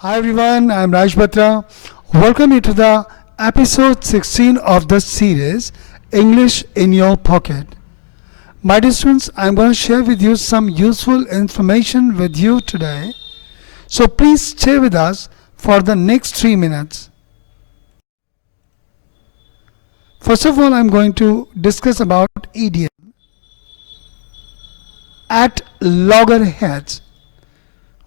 Hi everyone, I'm Raj Batra. Welcome you to the episode 16 of the series English in Your Pocket. My dear students, I'm going to share with you some useful information with you today. So please stay with us for the next 3 minutes. First of all, I'm going to discuss about idiom. At loggerheads,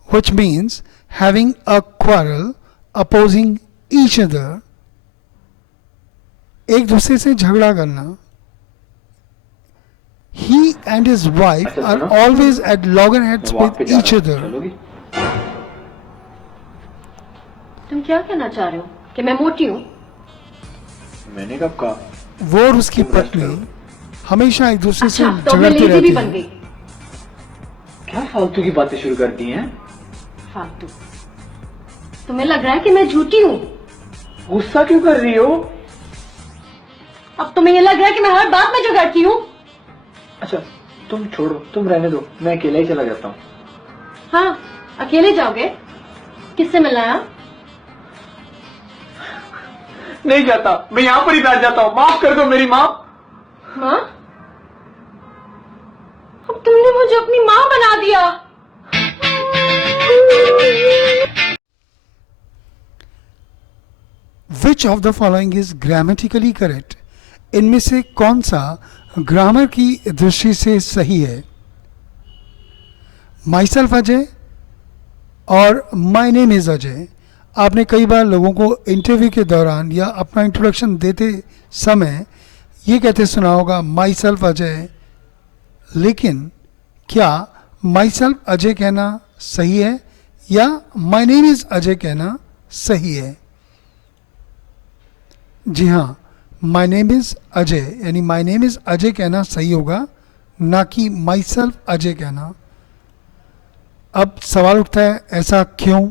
which means having a quarrel, opposing each other, एक दूसरे से झगड़ा करना. He and his wife are always at loggerheads with each other. तुम क्या कहना चाह रहे हो कि मैं मोटी हूँ? मैंने कब कहा? वो और उसकी पत्नी हमेशा एक दूसरे से तो मैं झगड़ती लेजी भी रहती बन है. गई. क्या फालतू की बातें शुरू कर दी हैं? फालतू. तुम्हें लग रहा है कि मैं झूठी हूँ? गुस्सा क्यों कर रही हो? अब तुम्हें ये लग रहा है कि मैं हर बात में झगड़ती हूँ? अच्छा तुम छोड़ो, तुम रहने दो, मैं अकेला ही चला जाता हूँ. हाँ, अकेले जाओगे? किससे मिलना है? नहीं जाता, मैं यहाँ पर ही बैठ जाता हूँ. माफ कर दो मेरी माँ. माँ? अब तुमने मुझे अपनी माँ बना दिया. Which of the following is grammatically correct? इनमें से कौन सा ग्रामर की दृष्टि से सही है? माई सेल्फ अजय और माई नेम इज अजय. आपने कई बार लोगों को इंटरव्यू के दौरान या अपना इंट्रोडक्शन देते समय ये कहते सुना होगा माई सेल्फ अजय. लेकिन क्या माई सेल्फ अजय कहना सही है या माई नेम इज अजय कहना सही है? जी हाँ, माई नेम इज़ अजय यानी माई नेम इज़ अजय कहना सही होगा, ना कि माई सेल्फ अजय कहना. अब सवाल उठता है ऐसा क्यों?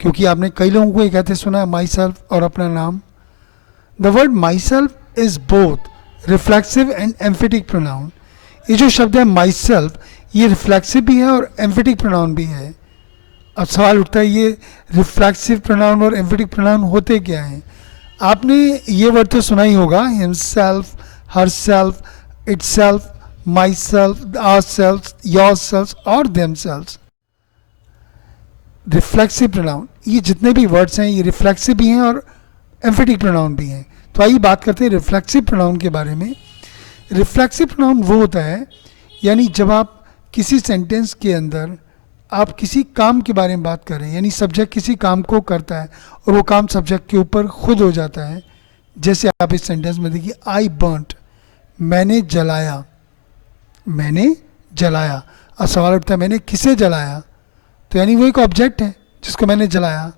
क्योंकि आपने कई लोगों को ये कहते सुना है माई सेल्फ और अपना नाम. The word my self is both reflexive and emphatic pronoun. ये जो शब्द है माई सेल्फ, ये रिफ्लेक्सिव भी है और एम्फेटिक प्रोनाउन भी है. अब सवाल उठता है ये रिफ्लेक्सिव प्रोनाउन और एम्फेटिक प्रोनाउन होते क्या हैं? आपने ये वर्ड तो सुना ही होगा, himself, herself, itself, myself, ourself, yourself और देमसेल्फ. रिफ्लेक्सिव प्रोनाउन, ये जितने भी वर्ड्स हैं ये रिफ्लेक्सिव भी हैं और एम्फेटिक प्रोनाउन भी हैं. तो आइए बात करते हैं रिफ्लेक्सिव प्रोनाउन के बारे में. रिफ्लेक्सिव प्रोनाउन वो होता है यानी जब आप किसी सेंटेंस के अंदर आप किसी काम के बारे में बात करें, यानी सब्जेक्ट किसी काम को करता है और वो काम सब्जेक्ट के ऊपर खुद हो जाता है. जैसे आप इस सेंटेंस में देखिए, आई बर्न्ट, मैंने जलाया. मैंने जलाया. अब सवाल उठता है मैंने किसे जलाया? तो यानी वो एक ऑब्जेक्ट है जिसको मैंने जलाया.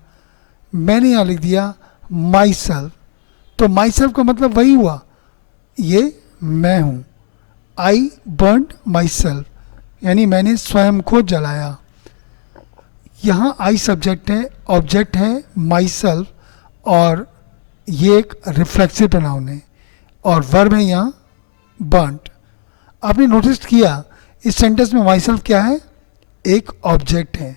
मैंने यहाँ लिख दिया माई सेल्फ. तो माई सेल्फ का मतलब वही हुआ, ये मैं हूँ. आई बर्न्ट माई सेल्फ यानी मैंने स्वयं को जलाया. यहाँ आई सब्जेक्ट है, ऑब्जेक्ट है माई सेल्फ और ये एक रिफ्लेक्सिव प्रोनाउन है और वर्ब है यहाँ बर्न्ट. आपने नोटिस किया इस सेंटेंस में माई सेल्फ क्या है? एक ऑब्जेक्ट है.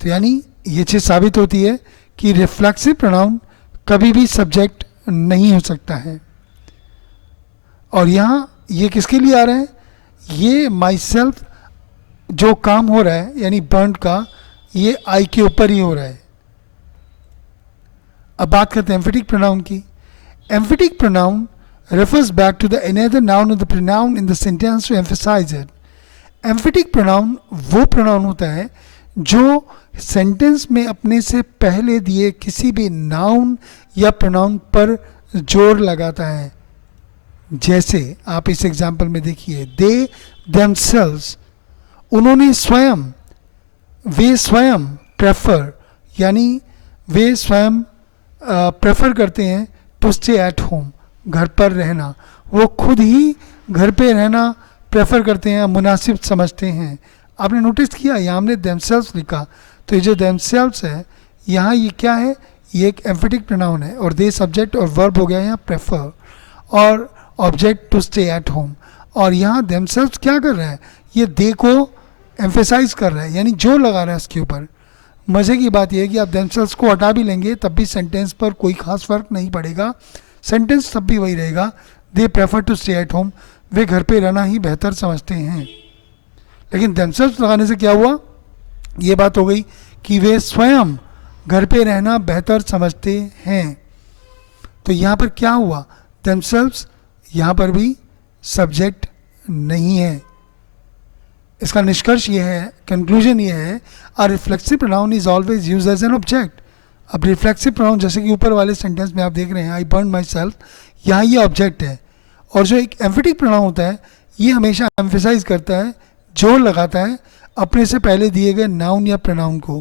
तो यानी ये चीज़ साबित होती है कि रिफ्लेक्सिव प्रोनाउन कभी भी सब्जेक्ट नहीं हो सकता है. और यहाँ ये किसके लिए आ रहा है? ये माई सेल्फ जो काम हो रहा है यानी बर्न्ट का, ये आई के ऊपर ही हो रहा है. अब बात करते हैं एम्फेटिक प्रोनाउन की. Emphatic pronoun refers back to the another noun of the pronoun in the sentence to emphasize it. Emphatic pronoun वो प्रोनाउन होता है जो सेंटेंस में अपने से पहले दिए किसी भी नाउन या प्रोनाउन पर जोर लगाता है. जैसे आप इस एग्जाम्पल में देखिए, दे देमसेल्व्स, उन्होंने स्वयं, वे स्वयं, प्रेफर यानी वे स्वयं प्रेफर करते हैं टू स्टे एट होम, घर पर रहना. वो खुद ही घर पे रहना प्रेफर करते हैं, मुनासिब समझते हैं. आपने नोटिस किया यहाँ हमने देमसेल्व्स लिखा, तो ये जो देमसेल्व्स है यहाँ ये क्या है? ये एक एम्फेटिक प्रोनाउन है और दे सब्जेक्ट और वर्ब हो गया यहाँ प्रेफर और object to stay at home. और यहाँ देमसेल्व्स क्या कर रहा है? ये दे को एम्फेसाइज कर रहा है यानी जोर लगा रहा है इसके ऊपर. मज़े की बात यह है कि आप themselves को हटा भी लेंगे तब भी सेंटेंस पर कोई खास फर्क नहीं पड़ेगा, सेंटेंस तब भी वही रहेगा, they prefer to stay at home, वे घर पे रहना ही बेहतर समझते हैं। लेकिन themselves लगाने से क्या हुआ, ये बात हो गई कि वे स्वयं घर पे रहना बेहतर समझते हैं। तो यहाँ पर क्या हुआ, themselves यहाँ पर भी सब्जेक्ट नहीं है। इसका निष्कर्ष ये है, कंक्लूजन ये है, a reflexive pronoun is always use as an object. अब रिफ्लेक्सिव प्रोनाउन जैसे कि ऊपर वाले सेंटेंस में आप देख रहे हैं, आई बर्न माई सेल्फ, यहाँ ये ऑब्जेक्ट है। और जो एक एम्फेटिक प्रोनाउन होता है ये हमेशा एम्फेसाइज करता है, जोर लगाता है अपने से पहले दिए गए नाउन या प्रोनाउन को,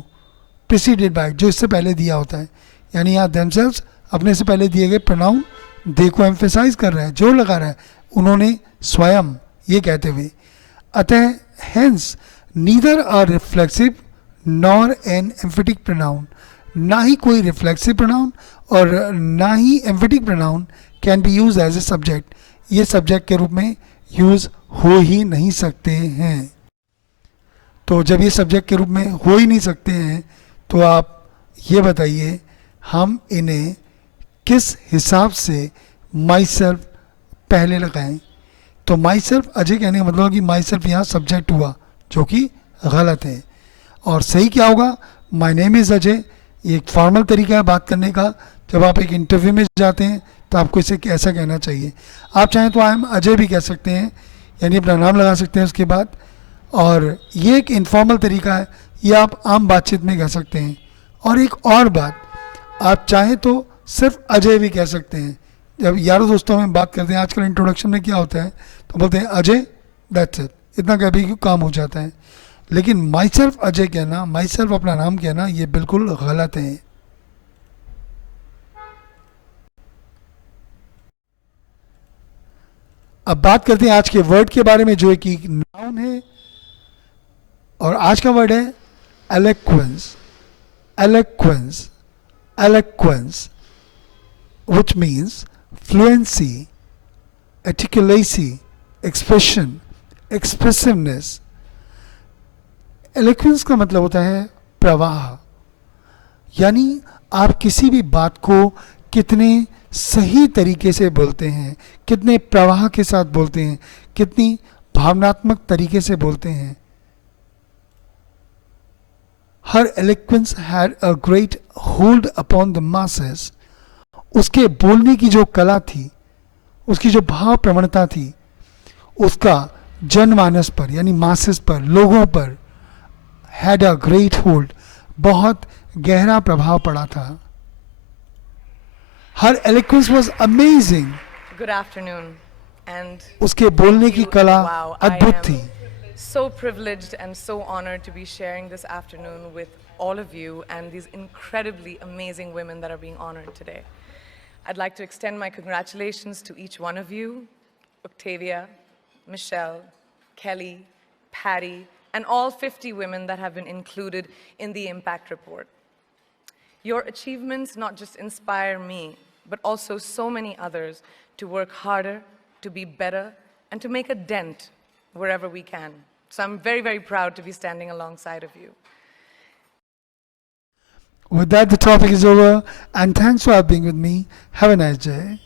प्रिसीडेड बाय, जो इससे पहले दिया होता है। यानी यहाँ themselves अपने से पहले दिए गए प्रोनाउन दे को एम्फेसाइज कर रहा है, जोर लगा रहा है, उन्होंने, स्वयं, ये कहते हुए। अतः hence neither a reflexive nor an emphatic pronoun, ना ही कोई रिफ्लेक्सिव प्रोनाउन और ना ही emphatic pronoun can be use as a subject, ये सब्जेक्ट के रूप में यूज हो ही नहीं सकते हैं। तो जब ये सब्जेक्ट के रूप में हो ही नहीं सकते हैं तो आप ये बताइए हम इन्हें किस हिसाब से माई सेल्फ पहले लगाएं। तो माई सेल्फ अजय कहने का मतलब कि माई सेल्फ यहाँ सब्जेक्ट हुआ, जो कि गलत है। और सही क्या होगा, माई नेम इज़ अजय, ये एक फॉर्मल तरीका है बात करने का। जब आप एक इंटरव्यू में जाते हैं तो आपको इसे ऐसा कहना चाहिए। आप चाहें तो आई एम अजय भी कह सकते हैं, यानी अपना नाम लगा सकते हैं उसके बाद। और ये एक इनफॉर्मल तरीका है, ये आप आम बातचीत में कह सकते हैं। और एक और बात, आप चाहें तो सिर्फ अजय भी कह सकते हैं। जब यारों दोस्तों में बात करते हैं, आजकल इंट्रोडक्शन में क्या होता है, तो बोलते हैं अजय, दैट्स इट, इतना कह भी काम हो जाता है। लेकिन माई सेल्फ अजय कहना, माई सेल्फ अपना नाम कहना, ये बिल्कुल गलत है। अब बात करते हैं आज के वर्ड के बारे में, जो एक नाउन है, और आज का वर्ड है eloquence. Eloquence, eloquence, which means fluency, articulacy, expression, expressiveness. eloquence का मतलब होता है प्रवाह, यानी आप किसी भी बात को कितने सही तरीके से बोलते हैं, कितने प्रवाह के साथ बोलते हैं, कितनी भावनात्मक तरीके से बोलते हैं। Her eloquence had a great hold upon the masses. उसके बोलने की जो कला थी, उसकी जो भाव प्रवणता थी, उसका जनमानस पर यानी मासेस पर, लोगों पर हैड अ ग्रेट होल्ड, बहुत गहरा प्रभाव पड़ा था। हर eloquence was amazing. Good afternoon, and उसके बोलने की कला wow, अद्भुत I am थी। so privileged and so honored to be sharing this afternoon with all of you and these incredibly amazing women that are being honored today. I'd like to extend my congratulations to each one of you, Octavia, Michelle, Kelly, Patty, and all 50 women that have been included in the Impact Report. Your achievements not just inspire me, but also so many others to work harder, to be better, and to make a dent wherever we can. So I'm very, very proud to be standing alongside of you. With that, the topic is over, and thanks for being with me. Have a nice day.